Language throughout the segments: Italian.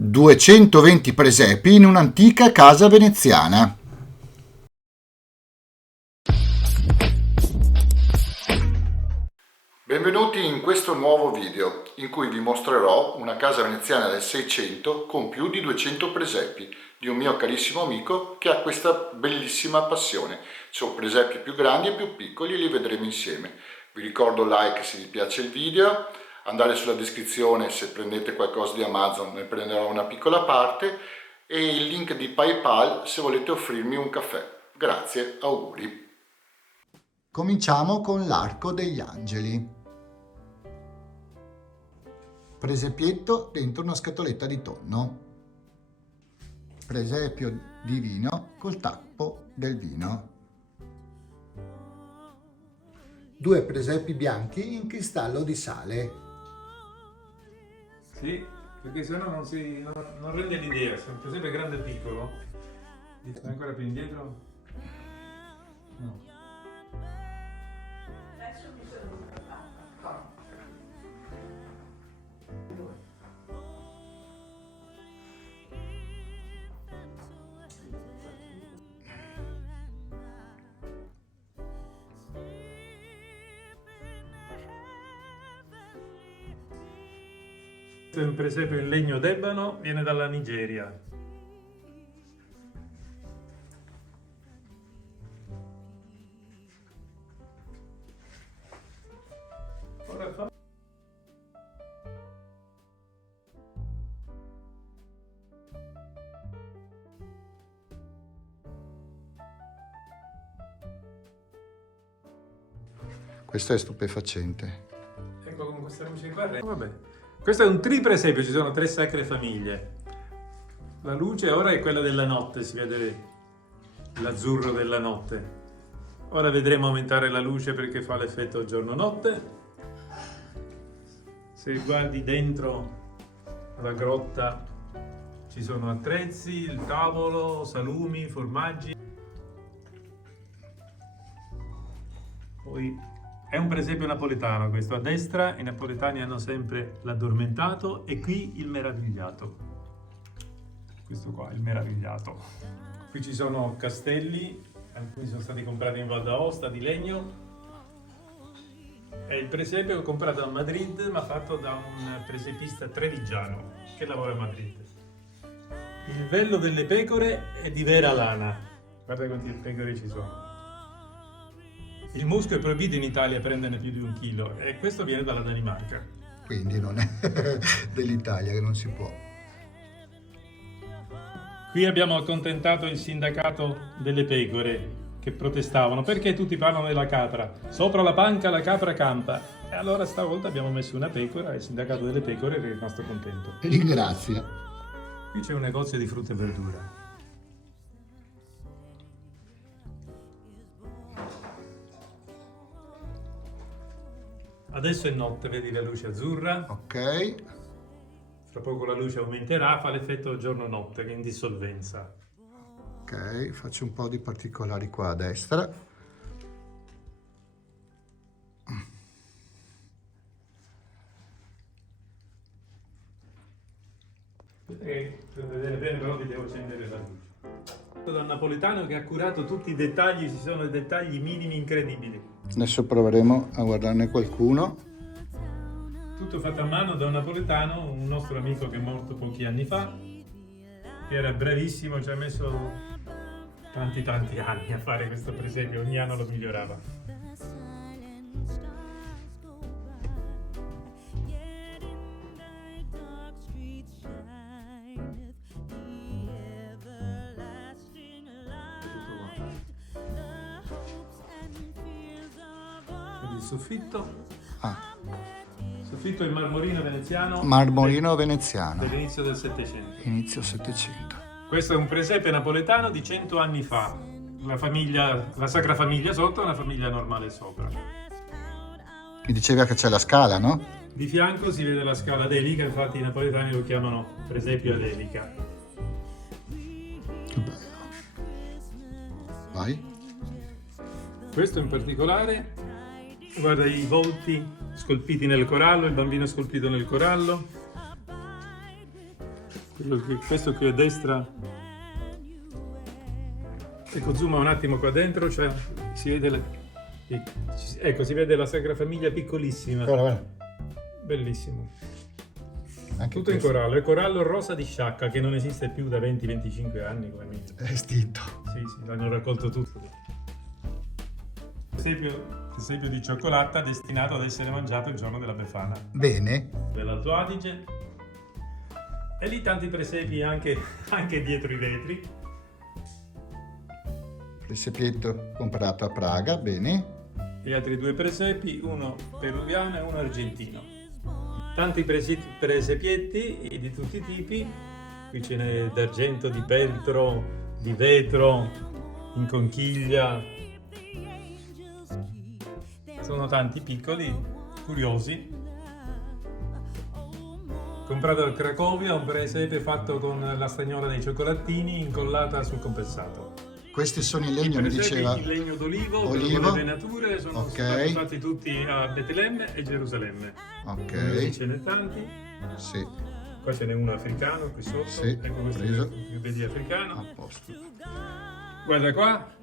220 presepi in un'antica casa veneziana. Benvenuti in questo nuovo video in cui vi mostrerò una casa veneziana del 600 con più di 200 presepi di un mio carissimo amico che ha questa bellissima passione. Ci sono presepi più grandi e più piccoli e li vedremo insieme. Vi ricordo like se vi piace il video, andare sulla descrizione se prendete qualcosa di Amazon, ne prenderò una piccola parte, e il link di PayPal se volete offrirmi un caffè. Grazie, auguri. Cominciamo con l'Arco degli Angeli. Presepietto dentro una scatoletta di tonno. Presepio di vino col tappo del vino. 2 presepi bianchi in cristallo di sale. Sì, perché sennò non rende l'idea, se un presepe è grande e piccolo. Ancora più indietro? No. Questo è un presepe in legno d'ebano, viene dalla Nigeria. Questo è stupefacente. Ecco, con questa luce qua. Vabbè. Questo è un tripresepio, ci sono 3 sacre famiglie. La luce ora è quella della notte, si vede l'azzurro della notte. Ora vedremo aumentare la luce perché fa l'effetto giorno-notte. Se guardi dentro la grotta ci sono attrezzi, il tavolo, salumi, formaggi. Poi è un presepio napoletano questo, a destra i napoletani hanno sempre l'addormentato e qui il meravigliato. Questo qua, il meravigliato. Qui ci sono castelli, alcuni sono stati comprati in Val d'Aosta di legno. È il presepio comprato a Madrid ma fatto da un presepista trevigiano che lavora a Madrid. Il vello delle pecore è di vera lana. Guarda quanti pecore ci sono. Il muschio è proibito in Italia prenderne più di 1 chilo e questo viene dalla Danimarca. Quindi non è dell'Italia, che non si può. Qui abbiamo accontentato il sindacato delle pecore che protestavano perché tutti parlano della capra. Sopra la panca la capra campa. E allora stavolta abbiamo messo una pecora e il sindacato delle pecore è rimasto contento. Ringrazio. Qui c'è un negozio di frutta e verdura. Adesso è notte, vedi la luce azzurra? Ok. Fra poco la luce aumenterà, fa l'effetto giorno-notte, che è in dissolvenza. Ok, faccio un po' di particolari qua a destra. Per vedere bene però vi devo accendere la luce. Dal napoletano che ha curato tutti i dettagli, ci sono dei dettagli minimi incredibili. Adesso proveremo a guardarne qualcuno. Tutto fatto a mano da un napoletano, un nostro amico che è morto pochi anni fa, che era bravissimo, ci ha messo tanti anni a fare questo presepio, ogni anno lo migliorava. Il soffitto. Soffitto in marmorino veneziano. Marmorino veneziano. Dell'inizio del Settecento. Inizio 700. Questo è un presepe napoletano di 100 anni fa. La Sacra Famiglia sotto e una famiglia normale sopra. Mi diceva che c'è la scala, no? Di fianco si vede la scala ad elica, infatti i napoletani lo chiamano presepio ad elica. Che bello. Vai. Questo in particolare, guarda i volti scolpiti nel corallo, il bambino scolpito nel corallo. Questo qui a destra. Ecco, zooma un attimo qua dentro, cioè si vede ecco, si vede la Sacra Famiglia piccolissima. Guarda. Bellissimo. Anche Tutto in questo corallo, è corallo rosa di Sciacca che non esiste più da 20-25 anni come minimo. è estinto. Sì, l'hanno raccolto tutto. Presepio di cioccolata destinato ad essere mangiato il giorno della Befana. Bene. Dell'Alto Adige. E lì tanti presepi anche dietro i vetri. Presepietto comprato a Praga, bene. Gli altri due presepi, uno peruviano e uno argentino. Tanti presepietti di tutti i tipi. Qui ce n'è d'argento, di peltro, di vetro, in conchiglia. Sono tanti piccoli, curiosi. Comprato a Cracovia un presepe fatto con la stagnola dei cioccolatini incollata sul compensato. Questi sono in legno, mi diceva. In legno d'olivo, con le venature, sono stati fatti tutti a Betlemme e Gerusalemme. Ok. Ce n'è tanti. Sì. Qua ce n'è uno africano qui sotto. Sì, ecco, questo preso. vedi africano. A posto. Guarda qua.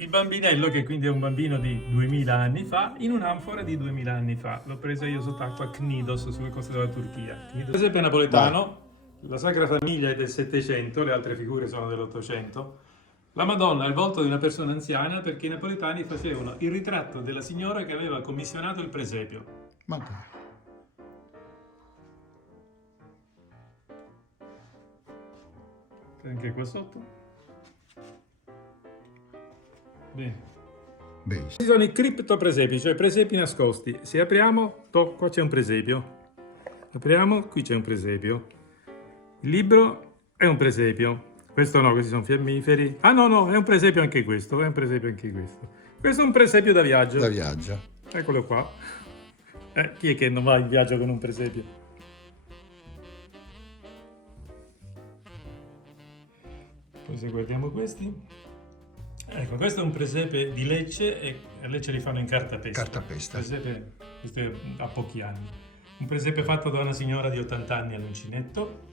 Il bambinello, che quindi è un bambino di 2000 anni fa, in un'anfora di 2000 anni fa. L'ho preso io sott'acqua a Knidos, sulle coste della Turchia. Il presepe napoletano, la Sacra Famiglia è del 700, le altre figure sono dell'800. La Madonna è il volto di una persona anziana perché i napoletani facevano il ritratto della signora che aveva commissionato il presepio. Ma dai. Anche qua sotto. Bene. Ci sono i criptopresepi, cioè presepi nascosti. Se apriamo, qua c'è un presepio. Apriamo, qui c'è un presepio. Il libro è un presepio. Questo no, questi sono fiammiferi. Ah no, è un presepio anche questo, è un presepio anche questo. Questo è un presepio da viaggio. Da viaggio. Eccolo qua. Chi è che non va in viaggio con un presepio? Poi se guardiamo questi. Ecco, questo è un presepe di Lecce e a Lecce li fanno in cartapesta. Cartapesta. Presepe, questo è a pochi anni. Un presepe fatto da una signora di 80 anni all'uncinetto.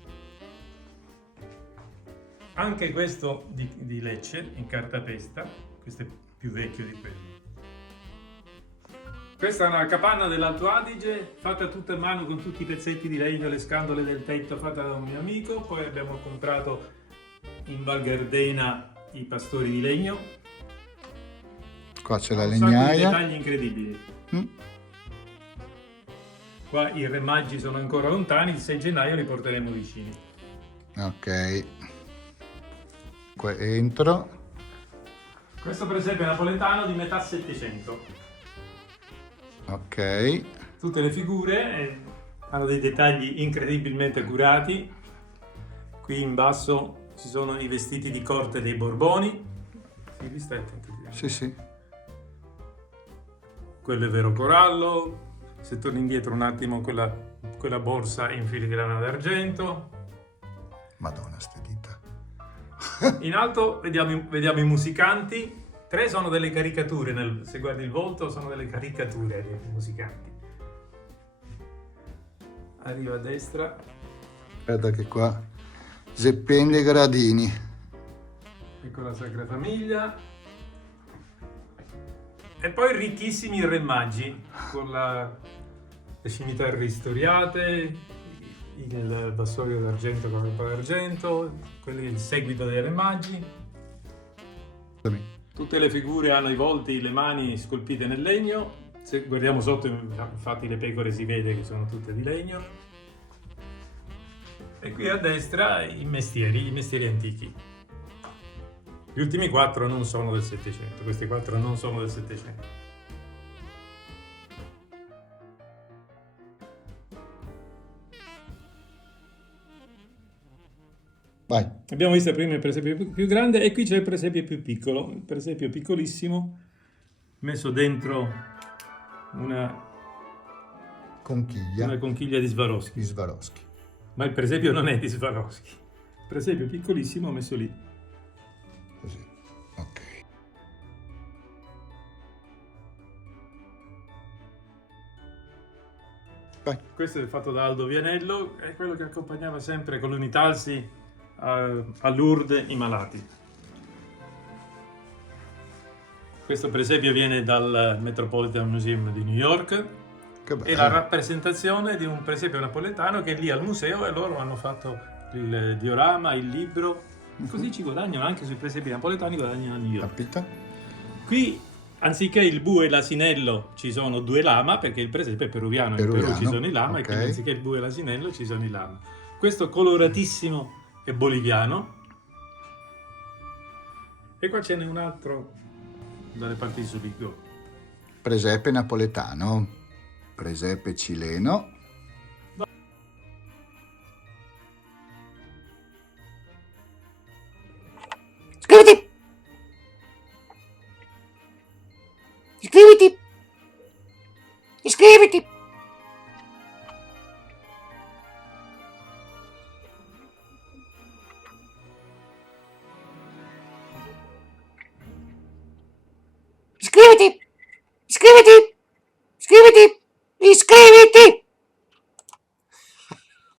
Anche questo di Lecce in cartapesta, questo è più vecchio di quello. Questa è una capanna dell'Alto Adige fatta tutta a mano con tutti i pezzetti di legno, le scandole del tetto fatta da un mio amico. Poi abbiamo comprato in Val Gardena i pastori di legno. Qua c'è la Un sacco di legnaia. dettagli incredibili. Qua i re magi sono ancora lontani, il 6 gennaio li porteremo vicini. Ok. Qua entro. Questo presepe è napoletano di metà 700. Ok. Tutte le figure hanno dei dettagli incredibilmente curati. Qui in basso ci sono i vestiti di corte dei Borboni. Sì. Quello è vero corallo. Se torni indietro un attimo, quella borsa in filigrana d'argento. Madonna, ste dita. In alto vediamo i musicanti. 3 sono delle caricature, se guardi il volto sono delle caricature dei musicanti. Arriva a destra. Guarda che qua. Zeppende Gradini. Ecco la Sacra Famiglia. E poi ricchissimi re magi, con le scimitarre ristoriate, il vassoio d'argento con il d'argento, il seguito dei re magi. Tutte le figure hanno i volti, le mani scolpite nel legno. Se guardiamo sotto, infatti le pecore si vede che sono tutte di legno. E qui a destra i mestieri antichi. Gli ultimi 4 non sono del 700, questi 4 non sono del 700. Vai. Abbiamo visto prima il presepio più grande e qui c'è il presepio più piccolo, il presepio piccolissimo, messo dentro una conchiglia di Swarovski. Di Swarovski. Ma il presepio non è di Swarovski. Il presepio piccolissimo messo lì. Così. Ok. Vai. Questo è fatto da Aldo Vianello, è quello che accompagnava sempre con l'Unitalsi a Lourdes i malati. Questo per esempio viene dal Metropolitan Museum di New York. Che bello. È la rappresentazione di un presepio napoletano che è lì al museo e loro hanno fatto il diorama, il libro. Così ci guadagnano anche sui presepi napoletani, guadagnano New York. Capito? Qui, anziché il bue e l'asinello, ci sono due lama, perché il presepe è peruviano, in Perù Peruviano, ci sono i lama, ok. e quindi anziché il bue e l'asinello ci sono i lama. Questo coloratissimo è boliviano. E qua ce n'è un altro dalle parti di Zurigo. Presepe napoletano, presepe cileno. Iscriviti! Iscriviti! Iscriviti! Iscriviti! Iscriviti! Iscriviti! Iscriviti!